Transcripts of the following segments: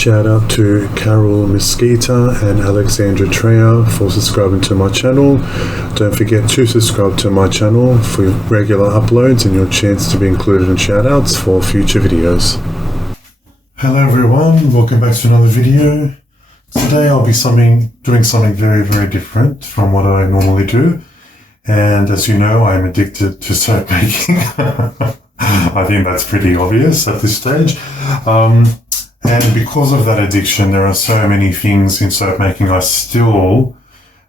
Shout out to Carol Mesquita and Alexandra Treya for subscribing to my channel. Don't forget to subscribe to my channel for regular uploads and your chance to be included in shout outs for future videos. Hello everyone, welcome back to another video. Today I'll be doing something very, very different from what I normally do. And as you know, I'm addicted to soap making. I think that's pretty obvious at this stage. And because of that addiction, there are so many things in soap making I still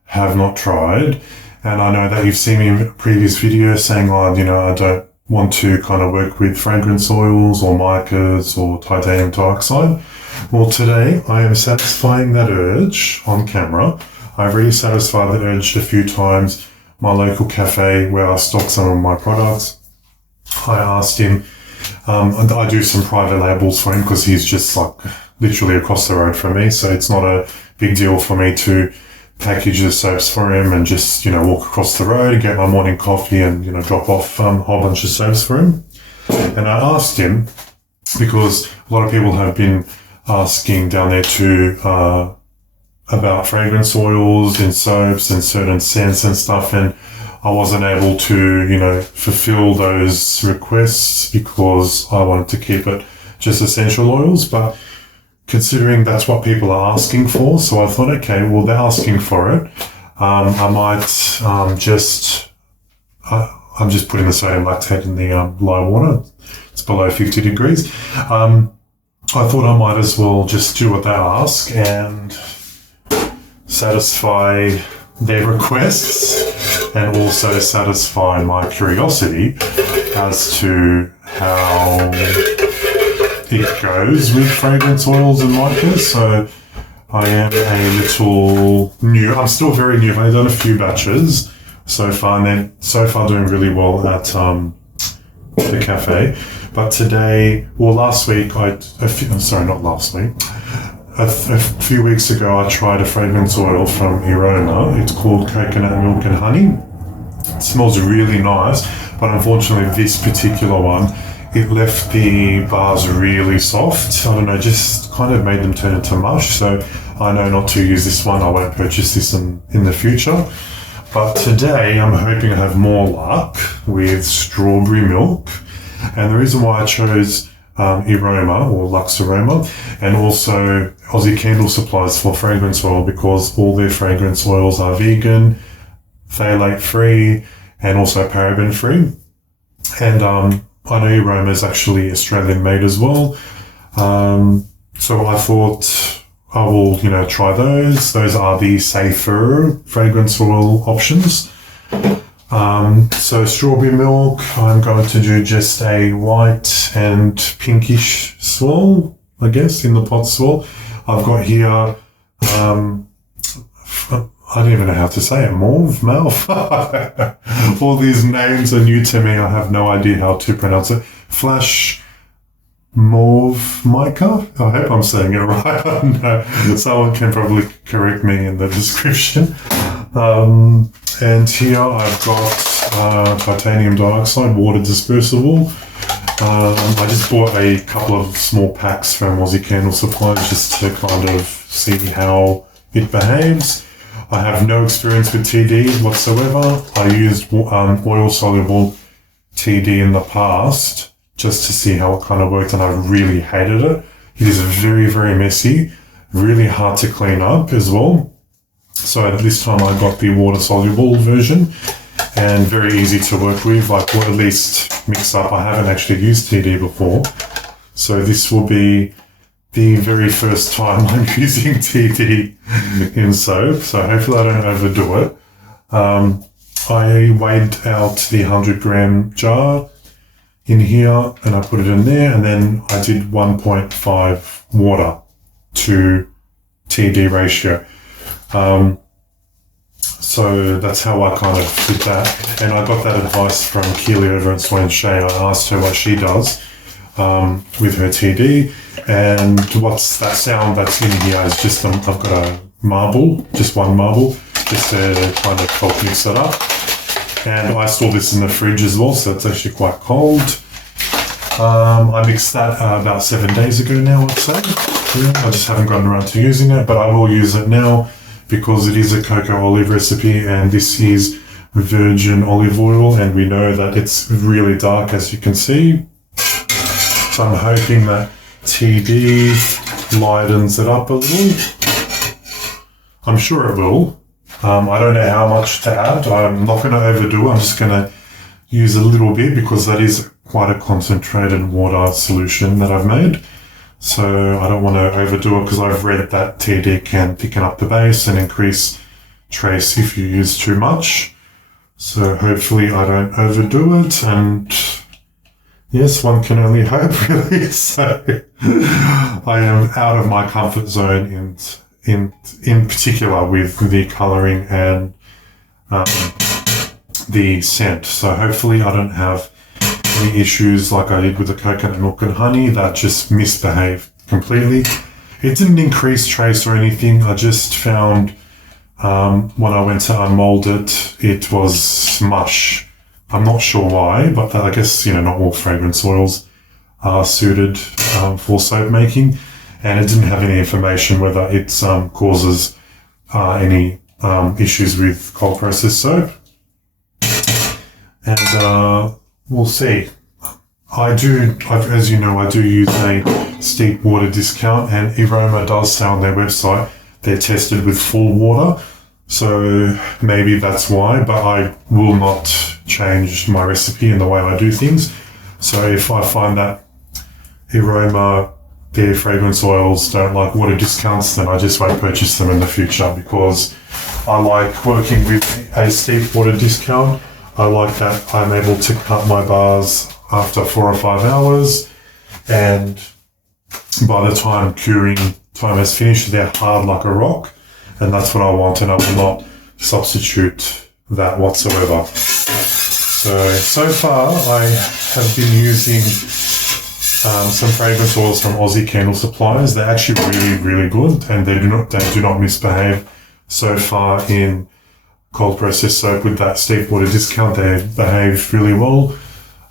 have not tried. And I know that you've seen me in previous videos saying, I don't want to kind of work with fragrance oils or micas or titanium dioxide. Well, today I am satisfying that urge on camera. I've already satisfied that urge a few times. My local cafe where I stock some of my products, I asked him, I do some private labels for him because he's just like literally across the road from me. So it's not a big deal for me to package the soaps for him and just, walk across the road and get my morning coffee and, drop off a whole bunch of soaps for him. And I asked him, because a lot of people have been asking down there too, about fragrance oils and soaps and certain scents and stuff. And I wasn't able to, fulfill those requests because I wanted to keep it just essential oils. But considering that's what people are asking for, so I thought, okay, well, they're asking for it. I might I'm just putting the sodium lactate in the lye water. It's below 50 degrees. I thought I might as well just do what they ask and satisfy their requests and also satisfy my curiosity as to how it goes with fragrance oils and micas. So I am a little new. I'm still very new. I've only done a few batches so far, and they're so far doing really well at the cafe. But today, last week, a few weeks ago, I tried a fragrance oil from Aroma. It's called Coconut Milk and Honey. It smells really nice, but unfortunately this particular one, it left the bars really soft. I don't know, just kind of made them turn into mush. So I know not to use this one. I won't purchase this in the future. But today I'm hoping to have more luck with strawberry milk. And the reason why I chose Aroma or Luxe Aroma and also Aussie Candle Supplies for fragrance oil, because all their fragrance oils are vegan, phthalate free, and also paraben free. And I know Aroma is actually Australian made as well. So I thought I will, try those. Those are the safer fragrance oil options. So strawberry milk, I'm going to do just a white and pinkish swirl, I guess, in the pot swirl. I've got here, I don't even know how to say it, mauve. All these names are new to me. I have no idea how to pronounce it. Flash mauve mica. I hope I'm saying it right. No, someone can probably correct me in the description. And here I've got titanium dioxide, water dispersible. I just bought a couple of small packs from Aussie Candle Supplies just to kind of see how it behaves. I have no experience with TD whatsoever. I used oil-soluble TD in the past just to see how it kind of worked, and I really hated it. It is very, very messy, really hard to clean up as well. So this time I got the water-soluble version and very easy to work with, or at least mix up. I haven't actually used TD before, so this will be the very first time I'm using TD in soap, so hopefully I don't overdo it. I weighed out the 100-gram jar in here and I put it in there, and then I did 1.5 water to TD ratio. So that's how I kind of did that. And I got that advice from Keely over at Swain Shea. I asked her what she does with her TD. And what's that sound that's in here is just, I've got a marble, just one marble, just to kind of help mix it up. And I store this in the fridge as well, so it's actually quite cold. I mixed that about 7 days ago now, I'd say. Yeah, I just haven't gotten around to using it, but I will use it now because it is a cocoa olive recipe and this is virgin olive oil, and we know that it's really dark, as you can see. So I'm hoping that TD lightens it up a little. I'm sure it will. I don't know how much to add. I'm not going to overdo it. I'm just going to use a little bit because that is quite a concentrated water solution that I've made. So I don't want to overdo it because I've read that TD can thicken up the base and increase trace if you use too much. So hopefully I don't overdo it, and yes, one can only hope, really. So I am out of my comfort zone in particular with the colouring and the scent. So hopefully I don't have any issues like I did with the coconut milk and honey that just misbehaved completely. It didn't increase trace or anything. I just found when I went to unmould it, it was mush. I'm not sure why, but I guess, not all fragrance oils are suited for soap making. And it didn't have any information whether it causes any issues with cold process soap. And we'll see. As you know, I do use a steep water discount, and Aroma does say on their website they're tested with full water. So maybe that's why, but I will not change my recipe and the way I do things. So if I find that Aroma, their fragrance oils, don't like water discounts, then I just won't purchase them in the future, because I like working with a steep water discount. I like that I'm able to cut my bars after 4 or 5 hours, and by the time curing time has finished, they're hard like a rock, and that's what I want, and I will not substitute that whatsoever. So far I have been using some fragrance oils from Aussie Candle Suppliers. They're actually really, really good, and they do not misbehave so far in cold process soap with that steep water discount. They behave really well.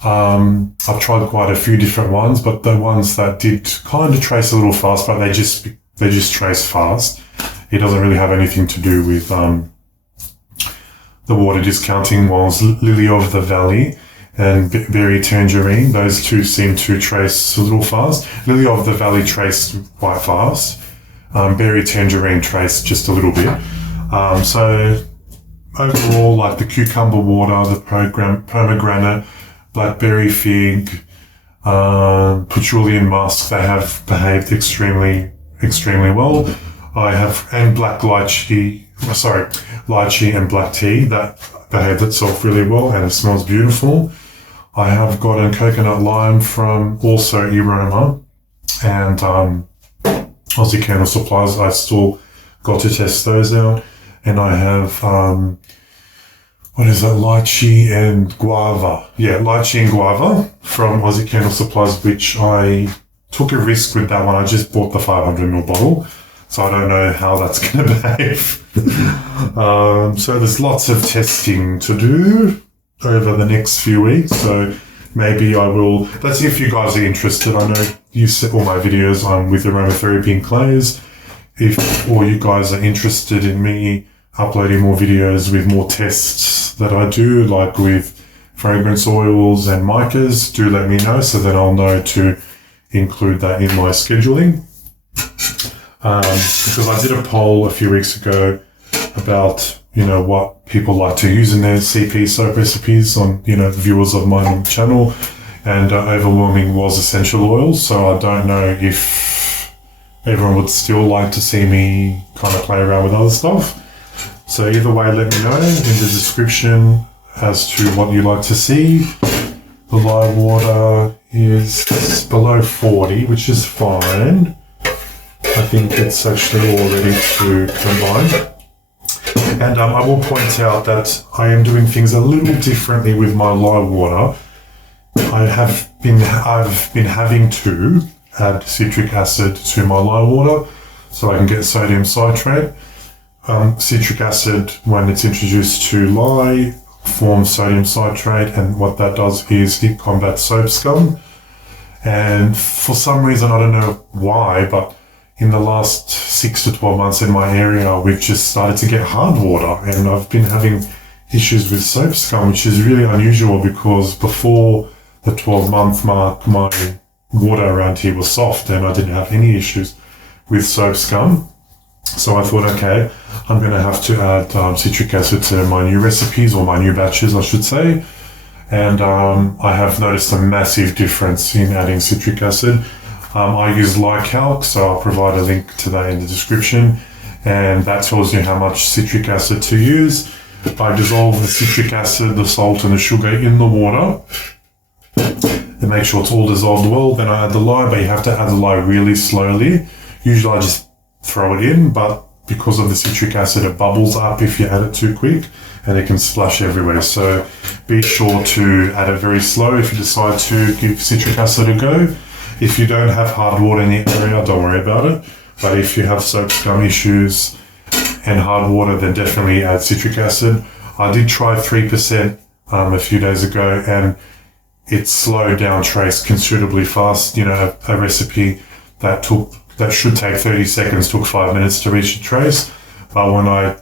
I've tried quite a few different ones, but the ones that did kind of trace a little fast, but they just trace fast. It doesn't really have anything to do with the water discounting ones. Lily of the Valley and Berry Tangerine, those two seem to trace a little fast. Lily of the Valley traced quite fast. Berry Tangerine traced just a little bit. So overall, like the cucumber water, the pomegranate, blackberry fig, patchouli and musk, they have behaved extremely well. And black lychee and black tea, that behaved itself really well, and it smells beautiful. I have gotten coconut lime from also Aroma and Aussie Candle Suppliers. I still got to test those out. And I have, lychee and guava. Yeah, lychee and guava from Aussie Candle Supplies, which I took a risk with that one. I just bought the 500ml bottle, so I don't know how that's going to behave. So there's lots of testing to do over the next few weeks, so maybe I will. Let's see if you guys are interested. I know you see all my videos with aromatherapy and clays. If all you guys are interested in me uploading more videos with more tests that I do, like with fragrance oils and micas, do let me know, so that I'll know to include that in my scheduling. Because I did a poll a few weeks ago about, what people like to use in their CP soap recipes on, viewers of my channel, and overwhelming was essential oils. So I don't know if everyone would still like to see me kind of play around with other stuff. So either way, let me know in the description as to what you like to see. The lye water is below 40, which is fine. I think it's actually all ready to combine. And I will point out that I am doing things a little differently with my lye water. I've been having to add citric acid to my lye water so I can get sodium citrate. Citric acid, when it's introduced to lye, forms sodium citrate, and what that does is it combats soap scum. And for some reason, I don't know why, but in the last 6 to 12 months in my area, we've just started to get hard water, and I've been having issues with soap scum, which is really unusual because before the 12-month mark, my water around here was soft and I didn't have any issues with soap scum. So I thought, okay, I'm going to have to add citric acid to my new recipes, or my new batches, I should say. And I have noticed a massive difference in adding citric acid. I use Lycalc, so I'll provide a link to that in the description, and that tells you how much citric acid to use. I dissolve the citric acid, the salt and the sugar in the water and make sure it's all dissolved well. Then I add the lye, but you have to add the lye really slowly. Usually I just throw it in, but because of the citric acid, it bubbles up if you add it too quick and it can splash everywhere. So be sure to add it very slow if you decide to give citric acid a go. If you don't have hard water in the area, don't worry about it. But if you have soap scum issues and hard water, then definitely add citric acid. I did try 3% a few days ago, and it slowed down trace considerably fast. You know, a recipe that should take 30 seconds took 5 minutes to reach the trace. But when I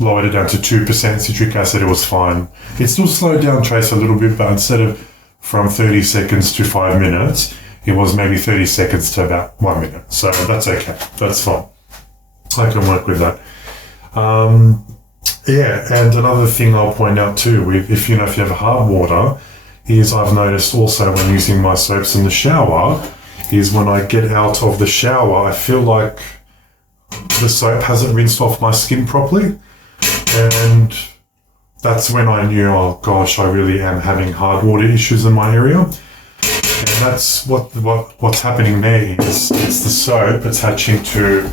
lowered it down to 2% citric acid, it was fine. It still slowed down trace a little bit, but instead of from 30 seconds to 5 minutes, it was maybe 30 seconds to about 1 minute. So that's okay. That's fine. I can work with that. Yeah, and another thing I'll point out too, if you have hard water, is I've noticed also when using my soaps in the shower, is when I get out of the shower, I feel like the soap hasn't rinsed off my skin properly. And that's when I knew, oh gosh, I really am having hard water issues in my area. And that's what's happening there is it's the soap attaching to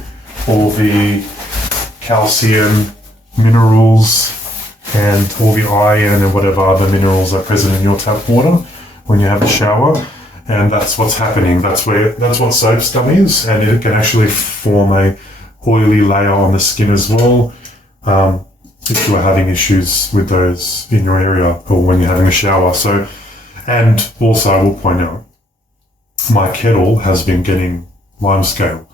all the calcium, minerals, and all the iron and whatever other minerals are present in your tap water when you have a shower. And that's what's happening. That's what soap scum is, and it can actually form a oily layer on the skin as well. If you are having issues with those in your area or when you're having a shower. So, and also I will point out, my kettle has been getting limescale.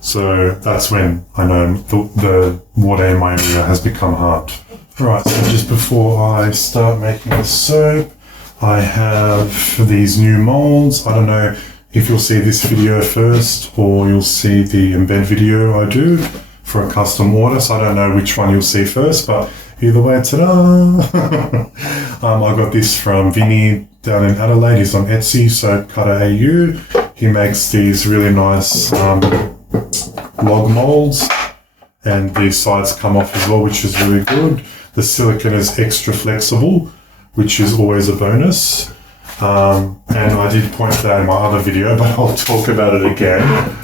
So that's when I know the water in my area has become hard. Right, so just before I start making the soap, I have these new molds. I don't know if you'll see this video first or you'll see the embed video I do for a custom order, so I don't know which one you'll see first, but either way, ta-da! I got this from Vinny down in Adelaide. He's on Etsy, Soap Cutter AU. He makes these really nice log molds, and the sides come off as well, which is really good. The silicone is extra flexible, which is always a bonus. And I did point that in my other video, but I'll talk about it again.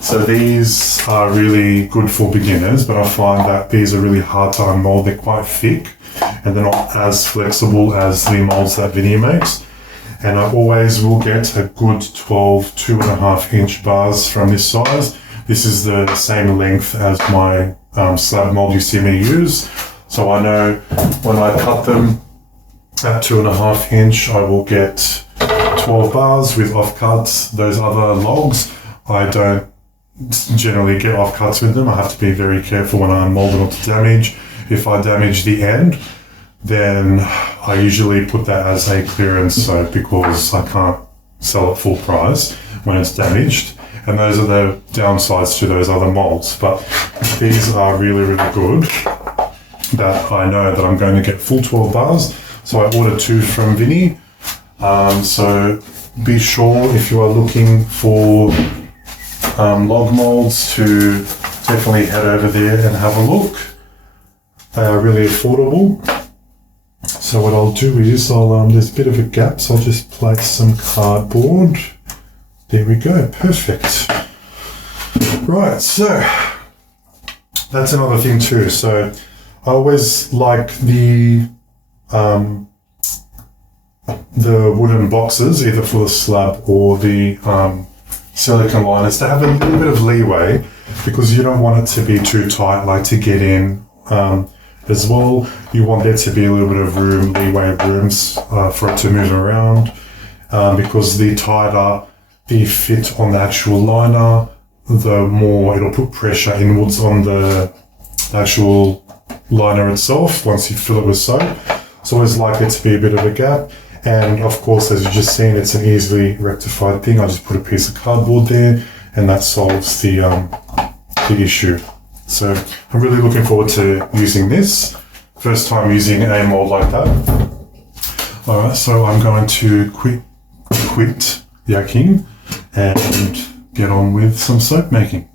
So these are really good for beginners, but I find that these are really hard to unmold. They're quite thick and they're not as flexible as the molds that Vinny makes. And I always will get a good 12 2.5-inch bars from this size. This is the same length as my slab mold you see me use. So I know when I cut them at 2.5 inch, I will get 12 bars with offcuts. Those other logs, I don't generally get offcuts with them. I have to be very careful when I unmold them not to damage. If I damage the end, then I usually put that as a clearance soap because I can't sell it full price when it's damaged. And those are the downsides to those other molds. But these are really, really good, that I know that I'm going to get full 12 bars. So I ordered 2 from Vinny. So be sure if you are looking for log molds to definitely head over there and have a look. They are really affordable. So what I'll do is there's a bit of a gap, so I'll just place some cardboard. There we go, perfect. Right, so that's another thing too. So I always like the wooden boxes, either for the slab or the silicone liners, to have a little bit of leeway, because you don't want it to be too tight, like to get in as well. You want there to be a little bit of rooms for it to move around, because the tighter the fit on the actual liner, the more it'll put pressure inwards on the actual liner itself once you fill it with soap. It's always likely to be a bit of a gap. And of course, as you've just seen, it's an easily rectified thing. I just put a piece of cardboard there and that solves the issue. So I'm really looking forward to using this. First time using a mold like that. Alright, so I'm going to quit yakking and get on with some soap making.